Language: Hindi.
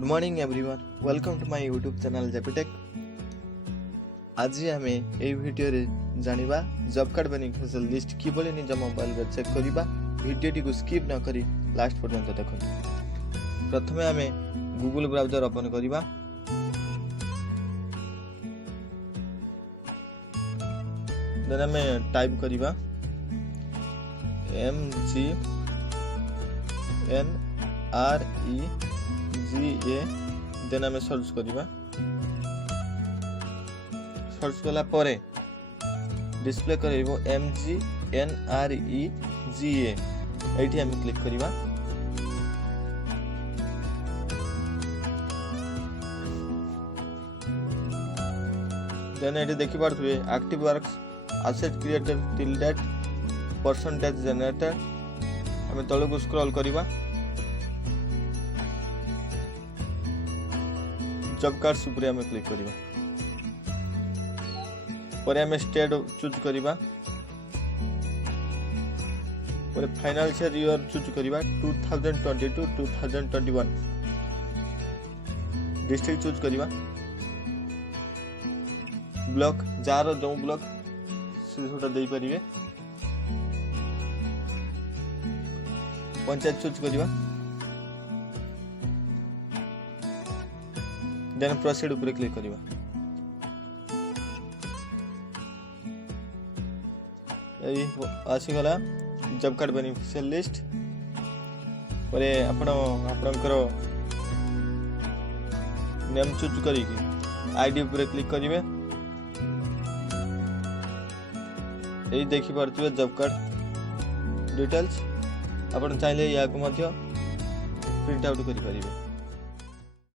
Good morning everyone, welcome to my YouTube channel JP Tech. आज आम ये वीडियो रे जानिबा जॉब कार्ड बेनिफिशियल लिस्ट किभली निज मोबाइल रे चेक करिबा। वीडियोटी को स्किप न करी लास्ट पर्यंत देखो। प्रथमे आम गूगल ब्राउजर ओपन करिबा। देन आम टाइप करिबा MGNREGA। देन आम सर्च करिबा। सर्च कला परे डिस्प्ले करिबो MGNREGA। एठी आम क्लिक करिबा। देन एठी देखि पारथुबे active works asset created till date percentage generated। आम तळको स्क्रॉल करिबा। जॉब कार्ड्स ऊपर आम क्लिक करिबा। परे आम स्टेट चूज करिबा। परे फाइनेंशियल ईयर चूज करिबा 2022-2021। डिस्ट्रिक्ट चूज करिबा। ब्लॉक जार जो ब्लॉक से दे पारिबे। पंचायत चूज करिबा। देन प्रोसीड ऊपर क्लिक करिबा। एई आसी गला जॉब कार्ड बेनिफिशियल लिस्ट। परे आपणकर नेम चूज करिकी आईडी ऊपर क्लिक करिवे। एई देखि पारथुबे जॉब कार्ड डिटेल्स। आपण चाहिले या को मध्य प्रिंट आउट करि परिबे।